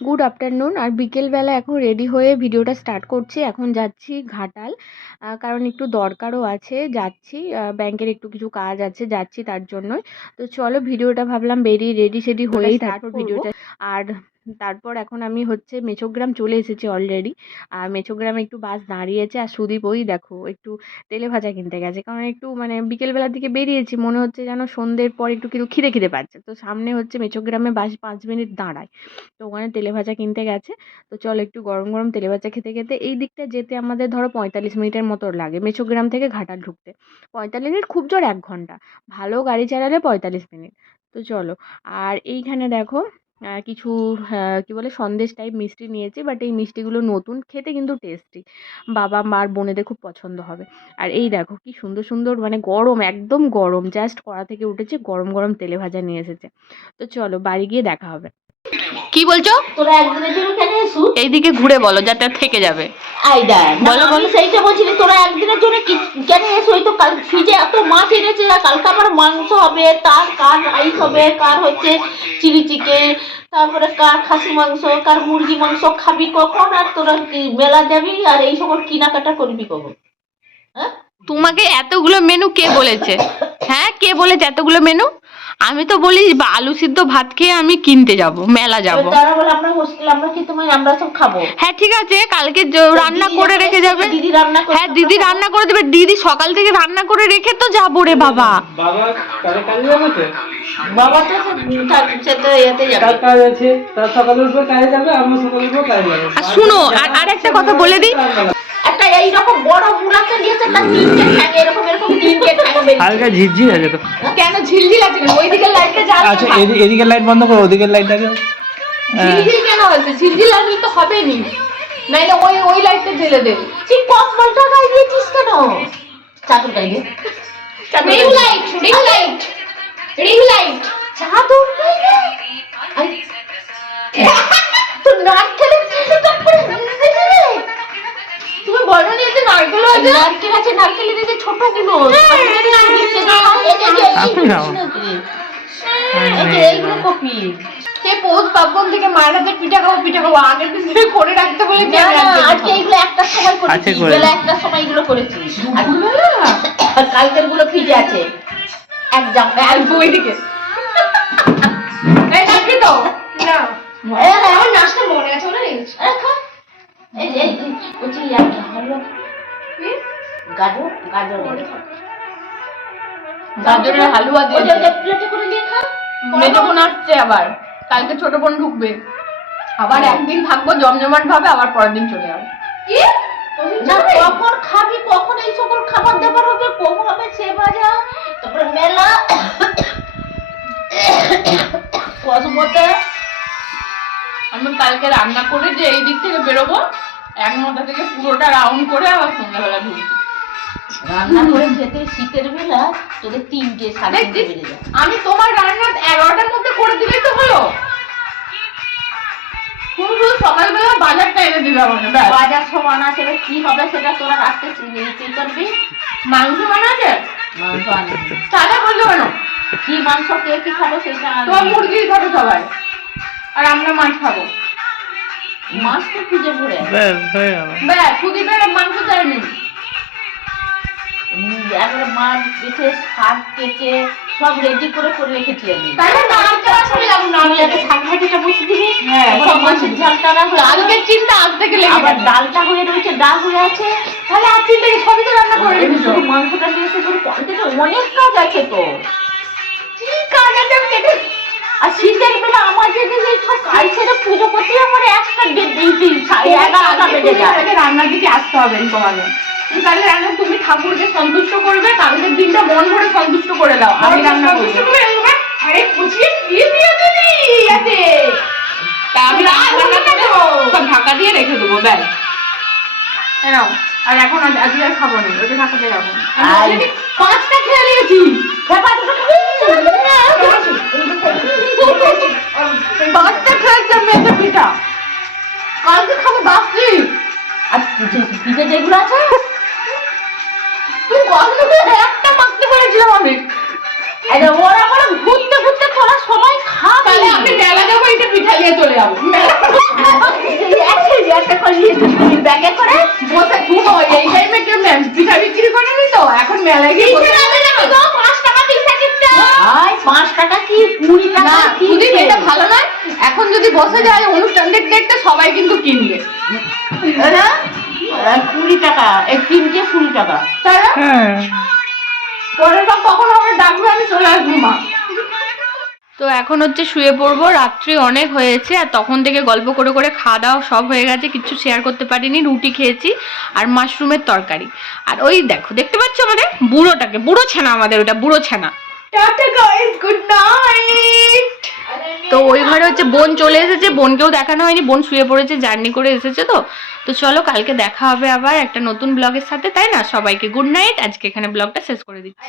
Good afternoon আর বিকেলবেলা এখন ready হয়ে ভিডিওটা স্টার্ট করছি। এখন যাচ্ছি ঘাটাল কারণ একটু দরকারও আছে। যাচ্ছি ব্যাংকের একটু কিছু কাজ আছে যাচ্ছি তার জন্যই। তো চলো ভিডিওটা ভাবলাম বেরিয়ে রেডি সেডি হয়েই তারপর ভিডিওটা আর তারপর এখন আমি হচ্ছে মেছোগ্রাম চলে এসেছি অলরেডি আর মেছোগ্রামে একটু বাস দাঁড়িয়েছে আর সুদীপ ওই দেখো, একটু তেলে ভাজা কিনতে গেছে। কারণ একটু মানে বিকেলবেলার দিকে বেরিয়েছি, মনে হচ্ছে যেন সন্ধ্যের পর একটু কিন্তু খিদে খিদে পাচ্ছে। তো সামনে হচ্ছে মেছোগ্রামে বাস পাঁচ মিনিট দাঁড়ায়। তো ওখানে তেলে ভাজা কিনতে গেছে। তো চলো একটু গরম গরম তেলে ভাজা খেতে খেতে এই দিকটা যেতে আমাদের ধরো পঁয়তাল্লিশ মিনিটের মতো লাগে মেছোগ্রাম থেকে ঘাটাল ঢুকতে। পঁয়তাল্লিশ মিনিট খুব জোর এক ঘণ্টা। ভালো গাড়ি চালালে পঁয়তাল্লিশ মিনিট। তো চলো, আর এইখানে দেখো কিছু কি বলে সন্দেশ টাইপ মিষ্টি নিয়েছি বাট এই মিষ্টিগুলো নতুন খেতে কিন্তু টেস্টি বাবা মার বোনেদের খুব পছন্দ হবে। আর এই দেখো কি সুন্দর সুন্দর মানে গরম একদম গরম জাস্ট কড়া থেকে উঠেছে গরম গরম তেলে ভাজা নিয়ে এসেছে। তো চলো বাড়ি গিয়ে দেখা হবে। কি বলছো? তোরা একদিনের জন্য কেন এসু। এইদিকে ঘুরে বলো যাতে থেকে যাবে। আইডা বলো বলো। সেইটা বলছিলি তোরা একদিনের জন্য কেন এসু? ওই তো কাল আর কালকে আবার মাংস হবে, তার কার রাইস হবে, কার হচ্ছে চিলি চিকেন তারপরে কার খাসি মাংস, কার মুরগি মাংস খাবি কখন, আর তোরা মেলা যাবি, আর এই সকল কেনাকাটা করবি কখন? হ্যাঁ? তোমাকে এতগুলো মেনু কে বলেছে? হ্যাঁ কে বলেছে এতগুলো মেনু আমি তো বলি বা আলু সিদ্ধ ভাত খেয়ে আমি কিনতে যাব মেলা যাব। তারা বলে আমরা হোস্টেল আমরা কি তোমার আমরা সব খাব? হ্যাঁ ঠিক আছে কালকে রান্না করে রেখে যাবে। দিদি রান্না করবে, হ্যাঁ দিদি রান্না করে দেবে দিদি সকাল থেকে রান্না করে রেখে তো যাব রে বাবা। বাবা কারে যাবে তো বাবা তো সে- তো এতে যাবে। তার কাজ আছে তার সকালের উপর কাজে যাবে আমার সকালের উপর কাজে যাবে। আর শুনো আর আরেকটা কথা বলে দিই। একটা এইরকম বড় মুলাকে নিয়েছে তার তিনটে ঠ্যাং এরকম এরকম বেরিয়েছে। হালকা ঝিরঝির আছে তো কেন ঝিলঝিল আছে ওই দিকের লাইটটা জ্বাল আচ্ছা এদি- এদিকের লাইট বন্ধ করো ওদিকের লাইট আছে হ্যাঁ। ঝিলঝিল কেন হচ্ছে ঝিলঝিল লাগলে তো হবে নি নাইলে ওই ওই লাইটটা জ্বেলে দে। তুই কম্বলটা গায়ে দিয়েছিস কেন? চাদর গায়ে দে। চাদর ring light ring light ring light চাদর গায়ে দে। আই। তোর নারকেলের সে পৌষ পার্বণ থেকে মায়ের হাতে পিঠা খাব পিঠা খাব আগের দিন থেকে করে রাখতে বলে আজকে এইগুলো সময় করেছি বেলা একটা সময় এগুলো করেছি। আর কালকেরগুলো ফ্রিজে আছে। এক জাম বই দিকে। এই রাখি তো না। আমার নাচটা মনে আছে মনে নেই এই এই বলছি ইয়ার হলো গাজর? গাজর। গাজরের হালুয়া দিয়ে যে- প্লেটে করে নিয়ে খা মেজো বোন আসছে আবার। কালকে ছোট বোন ঢুকবে। আবার একদিন থাকব জমজমাট ভাবে আবার পরের দিন চলে যাব। কি? না কখন খাবি কখন এই সকল খাবার দাবার হবে কখন হবে সে ভাজা। তারপরে মেলা। কসমতে আমি কালকে রান্না করে যে এই দিক থেকে বেরোবো এক নটা থেকে পুরোটা রাউন্ড করে আবার সন্ধ্যাবেলা ঢুকবো রান্না করে খেতে শীতের বেলা তোদের তিনটে সাড়ে তিনটে? বেড়ে যায়। আমি তোমার রান্না এগারোটার মধ্যে করে দিলেই তো হলো। তুমি শুধু সকালবেলা বাজারটা এনে দিবে ব্যাস। বাজার সমান আছে এবার কি হবে সেটা তোরা রাখতে কি করবি? মাংস বানাচ্ছে মাংস আনবি তাহলে বলল কেন? কি মাংস কে কি খাব সেটা তোমার। মুরগি খাবে সবাই। আর আমরা মাছ খাব। মাছ তো খুঁজে পড়ে। ব্যাস হয়ে গেল। ব্যাস সুদীপের মাংস চাইনি একবারে মাছ বেছে শাক কেটে সব রেডি করে করে রেখেছি আমি। তাহলে মাছটা আসলে যাব না আমি একটা শাক ভাজিটা বসে দিবি। হ্যাঁ, মাছের ঝালটা রাখব। কালকের চিন্তা আজ থেকে লেগে আবার ডালটা হয়ে রয়েছে ডাল হয়ে আছে। তাহলে আজ চিন্তা কি সবই তো রান্না করে রেখেছো। মাংসটা নিয়ে এসে করে অনেক কাজ আছে তো। কি কাজ আছে আমি আর শীতের বেলা আমার যদি এই সব কাজ ছেড়ে পুজো করতে আমার একটা ডিউটি এগারোটা বেজে যায় রান্নার দিকে আসতে হবে তুমি কালকে রান্না তুমি ঠাকুরকে সন্তুষ্ট করবে কালকের দিনটা মন ভরে সন্তুষ্ট করে দাও আমি রান্না করব আরে খুশি দিয়ে দিয়েছে নি আছে তা আমি সব ঢাকা দিয়ে রেখে দেবো ব্যাস নাও আর এখন আজ আজকে আর খাব না ওটা ঢাকাতে রাখো পাঁচটা খেয়ে নিয়েছি মেলায় গিয়ে? পাঁচ টাকা কি? কুড়ি না টাকা যদি এটা ভালো নয় এখন যদি বসে যায় অনুষ্ঠান দেখতে দেখতে সবাই কিন্তু কিনবে। না? কুড়ি টাকা এই তিনটে কুড়ি টাকা। তাই না পরের বার কখন আমার ডাকবে আমি চলে আসব মা। তো এখন হচ্ছে শুয়ে পড়ব রাত্রি অনেক হয়েছে আর তখন থেকে গল্প করে করে খাওয়া দাওয়া সব হয়ে গেছে কিছু শেয়ার করতে পারিনি রুটি খেয়েছি আর মাশরুমের তরকারি। আর ওই দেখো দেখতে পাচ্ছ আমাদের? বুড়োটাকে বুড়ো ছানা আমাদের ওটা বুড়ো ছানা। গুড নাইট তো ওই ঘরে হচ্ছে বোন চলে এসেছে বোনকেও দেখানো হয়নি বোন শুয়ে পড়েছে জার্নি করে এসেছে তো। তো চলো কালকে দেখা হবে আবার একটা নতুন ব্লগের সাথে তাই না? সবাইকে গুড নাইট আজকে এখানে ব্লগটা শেষ করে দিচ্ছি।